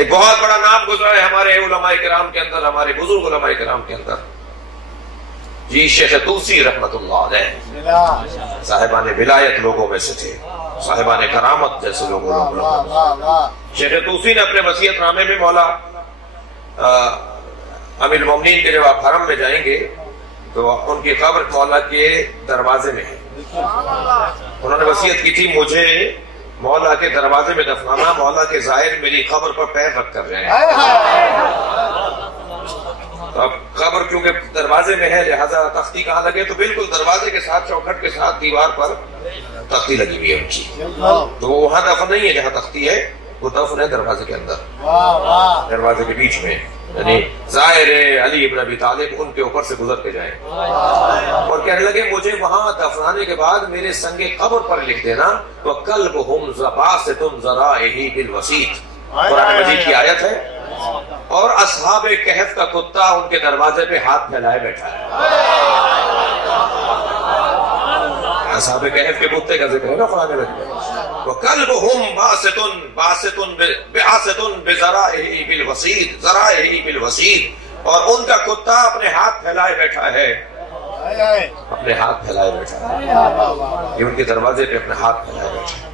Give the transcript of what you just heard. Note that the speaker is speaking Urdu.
ایک بہت بڑا نام گزرا ہے ہمارے علماء کرام کے اندر، ہمارے بزرگ علماء کرام کے اندر، جی شیخ طوسی رحمت اللہ علیہ، صاحبان ولایت لوگوں میں سے تھے، صاحبان کرامت جیسے لوگوں میں۔ شیخ طوسی نے اپنے وصیت نامے میں مولا امیر المومنین کے جب آپ حرم میں جائیں گے تو ان کی قبر مولا کے دروازے میں ہے۔ انہوں نے وصیت کی تھی مجھے مولا کے دروازے میں دفنانا، مولا کے زائر میری قبر پر پیر رکھ کر رہے ہیں۔ اب قبر کیونکہ دروازے میں ہے لہذا تختی کہاں لگے، تو بالکل دروازے کے ساتھ چوکھٹ کے ساتھ دیوار پر تختی لگی ہوئی ہے ان کی، تو وہ وہاں دفن نہیں ہے جہاں تختی ہے، وہ دفن ہے دروازے کے اندر، دروازے کے بیچ میں، یعنی ظاہر علی ابن ابی طالب ان کے اوپر سے گزر کے جائیں اور کہنے لگے مجھے وہاں دفنانے کے بعد میرے سنگ قبر پر لکھ دینا وَقَلْبُهُمْ بَاسِطٌ ذَرَائِهِ بِالْوَسِيطِ، قرآن مجید کی آیت ہے، اور اصحاب کہف کا کتا ان کے دروازے پہ ہاتھ پھیلائے بیٹھا ہے۔ اصحاب کہف کے کتے کا ذکر ہے نا قرآن مجید میں، وَقَلْبُهُمْ بَاسِطٌ بِذَرَائِهِ بِالْوَسِيطِ، ذَرَائِهِ بِالْوَسِيطِ، اور ان کا کتا اپنے ہاتھ پھیلائے بیٹھا ہے، اپنے ہاتھ پھیلائے بیٹھا ہے، یہ ان کے دروازے پہ اپنے ہاتھ پھیلائے بیٹھا ہے۔